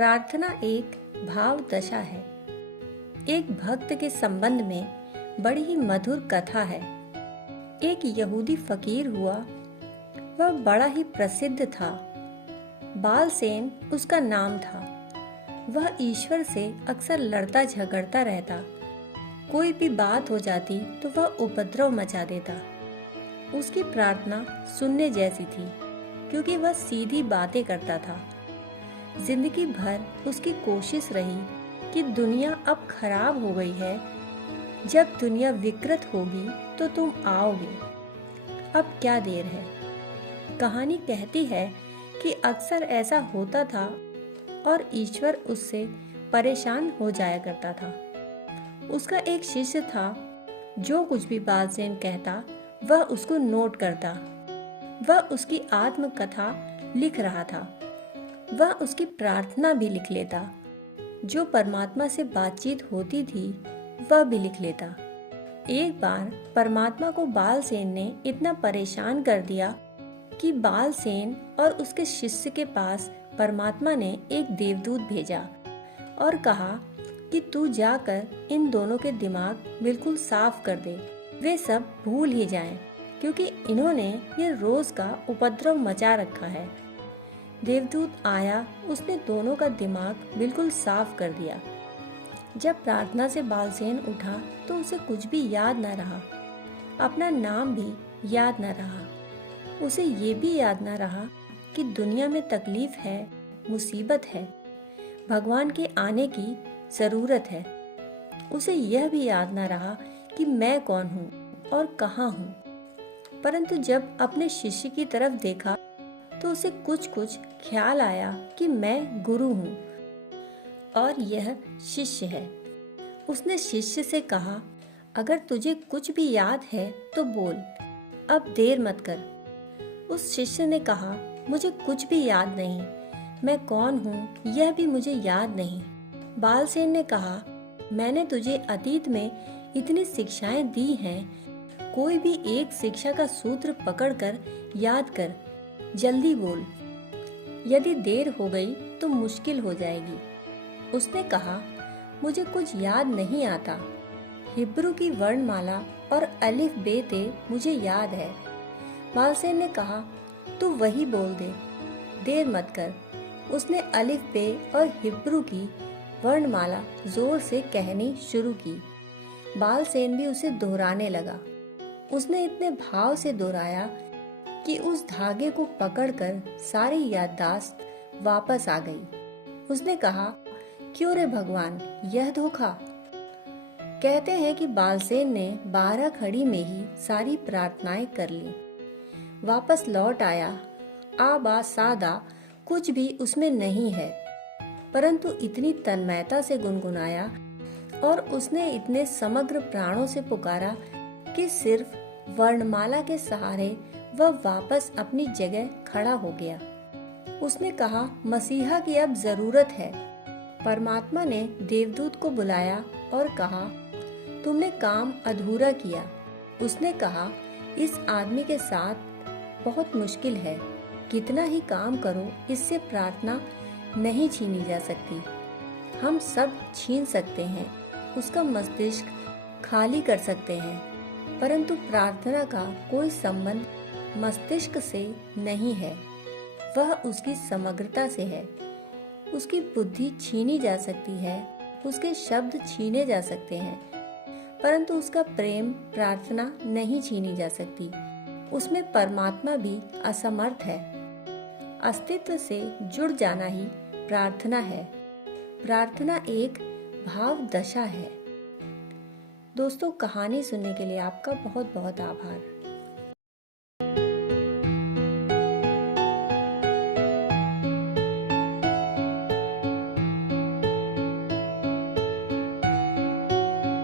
प्रार्थना एक भाव दशा है। एक भक्त के संबंध में बड़ी ही मधुर कथा है। एक यहूदी फकीर हुआ। वह बड़ा ही प्रसिद्ध था। बालसेन उसका नाम था। वह ईश्वर से अक्सर लड़ता झगड़ता रहता। कोई भी बात हो जाती तो वह उपद्रव मचा देता। उसकी प्रार्थना सुनने जैसी थी, क्योंकि वह सीधी बातें करता था। जिंदगी भर उसकी कोशिश रही कि दुनिया अब खराब हो गई है, जब दुनिया विकृत होगी तो तुम आओगे, अब क्या देर है। कहानी कहती है कि अक्सर ऐसा होता था और ईश्वर उससे परेशान हो जाया करता था। उसका एक शिष्य था, जो कुछ भी बालसेन कहता वह उसको नोट करता। वह उसकी आत्मकथा लिख रहा था। वह उसकी प्रार्थना भी लिख लेता। जो परमात्मा से बातचीत होती थी वह भी लिख लेता। एक बार परमात्मा को बालसेन ने इतना परेशान कर दिया कि बालसेन और उसके शिष्य के पास परमात्मा ने एक देवदूत भेजा और कहा कि तू जाकर इन दोनों के दिमाग बिल्कुल साफ कर दे, वे सब भूल ही जाएं, क्योंकि इन्होंने ये रोज का उपद्रव मचा रखा है। देवदूत आया, उसने दोनों का दिमाग बिल्कुल साफ कर दिया। जब प्रार्थना से बालसेन उठा तो उसे कुछ भी याद न रहा। अपना नाम भी याद न रहा। उसे ये भी याद न रहा कि दुनिया में तकलीफ है, मुसीबत है, भगवान के आने की जरूरत है। उसे यह भी याद न रहा कि मैं कौन हूँ और कहाँ हूँ। परंतु जब अपने शिष्य की तरफ देखा तो उसे कुछ कुछ ख्याल आया कि मैं गुरु हूँ और यह शिष्य है। उसने शिष्य से कहा, अगर तुझे कुछ भी याद है तो बोल, अब देर मत कर। उस शिष्य ने कहा, मुझे कुछ भी याद नहीं, मैं कौन हूँ यह भी मुझे याद नहीं। बालसेन ने कहा, मैंने तुझे अतीत में इतनी शिक्षाएं दी हैं, कोई भी एक शिक्षा का सूत्र पकड़कर याद कर, जल्दी बोल, यदि देर हो गई तो मुश्किल हो जाएगी। उसने कहा, मुझे कुछ याद नहीं आता। हिब्रू की वर्णमाला और अलिफ बे ते मुझे याद है। बालसेन ने कहा, तू वही बोल दे, देर मत कर। उसने अलिफ बे और हिब्रू की वर्णमाला जोर से कहनी शुरू की। बालसेन भी उसे दोहराने लगा। उसने इतने भाव से दोहराया कि उस धागे को पकड़कर सारी याददाश्त वापस आ गई। उसने कहा, क्यों रे भगवान, यह धोखा। कहते हैं कि बालसेन ने 12 खड़ी में ही सारी प्रार्थनाएं कर ली। वापस लौट आया। आबा सादा कुछ भी उसमें नहीं है, परंतु इतनी तन्मयता से गुनगुनाया और उसने इतने समग्र प्राणों से पुकारा कि सिर्फ वर्णमाला के सहारे वह वापस अपनी जगह खड़ा हो गया। उसने कहा, मसीहा की अब जरूरत है। परमात्मा ने देवदूत को बुलाया और कहा, तुमने काम अधूरा किया। उसने कहा, इस आदमी के साथ बहुत मुश्किल है। कितना ही काम करो, इससे प्रार्थना नहीं छीनी जा सकती। हम सब छीन सकते हैं, उसका मस्तिष्क खाली कर सकते हैं, परंतु प्रार्थना का कोई संबंध मस्तिष्क से नहीं है। वह उसकी समग्रता से है। उसकी बुद्धि छीनी जा सकती है, उसके शब्द छीने जा सकते हैं, परंतु उसका प्रेम प्रार्थना नहीं छीनी जा सकती। उसमें परमात्मा भी असमर्थ है। अस्तित्व से जुड़ जाना ही प्रार्थना है। प्रार्थना एक भाव दशा है। दोस्तों, कहानी सुनने के लिए आपका बहुत बहुत आभार।